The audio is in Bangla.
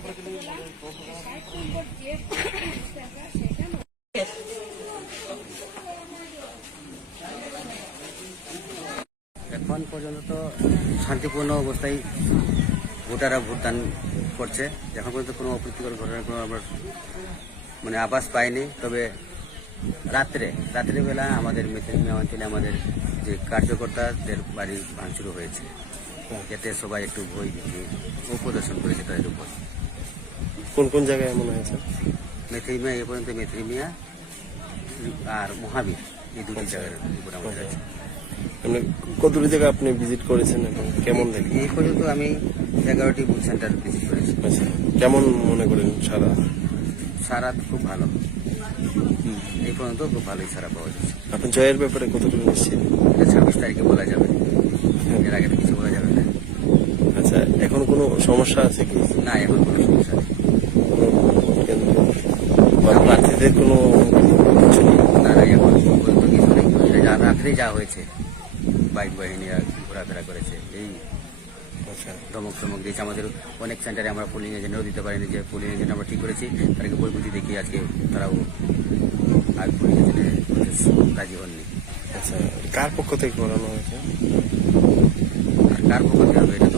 এখন পর্যন্ত তো শান্তিপূর্ণ অবস্থায় ভোটাররা ভোটদান করছে। এখন পর্যন্ত কোনো অপ্রীতিকর ঘটনার কোনো আমরা মানে আভাস পাইনি। তবে রাত্রেবেলা আমাদের মেথিনিয়া অঞ্চলে আমাদের যে কার্যকর্তাদের বাড়ি ভাঙচুর হয়েছে, এতে সবাই একটু ভয় ভীতি প্রদর্শন করেছে তাদের উপর। কোন কোন জায়গায় এমন হয়েছে? মেথিনিয়া এ পর্যন্ত মেথিনিয়া আর মহাবীর এই দুটি জায়গার উপর আমাদের আছে। কতগুলি জায়গা আপনি ভিজিট করেছেন এবং কেমন দেখেন? এই পর্যন্ত আমি 11টি বুথ সেন্টার ভিজিট করেছি। আচ্ছা, কেমন মনে করেন সারা খুব ভালো, এই পর্যন্ত খুব ভালোই সারা পাওয়া যাচ্ছে। আপনি জয়ের ব্যাপারে কতটুকু নিশ্চিত? 26 তারিখে বলা যাবে, এর আগে তো কিছু বলা যাবে না। আচ্ছা, এখন কোনো সমস্যা আছে কি? না, এখন কোনো সমস্যা নেই। প্রার্থীদের কোনো কিছু নেই? না, এখন পর্যন্ত কিছু নেই। রাত্রে যা হয়েছে, বাইক বাহিনীরা ঘোরাফেরা করেছে, এই ধমক দিয়েছে। আমাদের অনেক সেন্টারে আমরা পোলিং এজেন্টও দিতে পারিনি, যে পোলিং এজেন্ট আমরা ঠিক করেছি তাদেরকে বইপুঁজি দেখিয়ে আজকে তারাও আর পোলিং এজেন্টে রাজি হননি। আচ্ছা, কার পক্ষ থেকে করানো হয়েছে? আর কার পক্ষ থেকে হবে এটা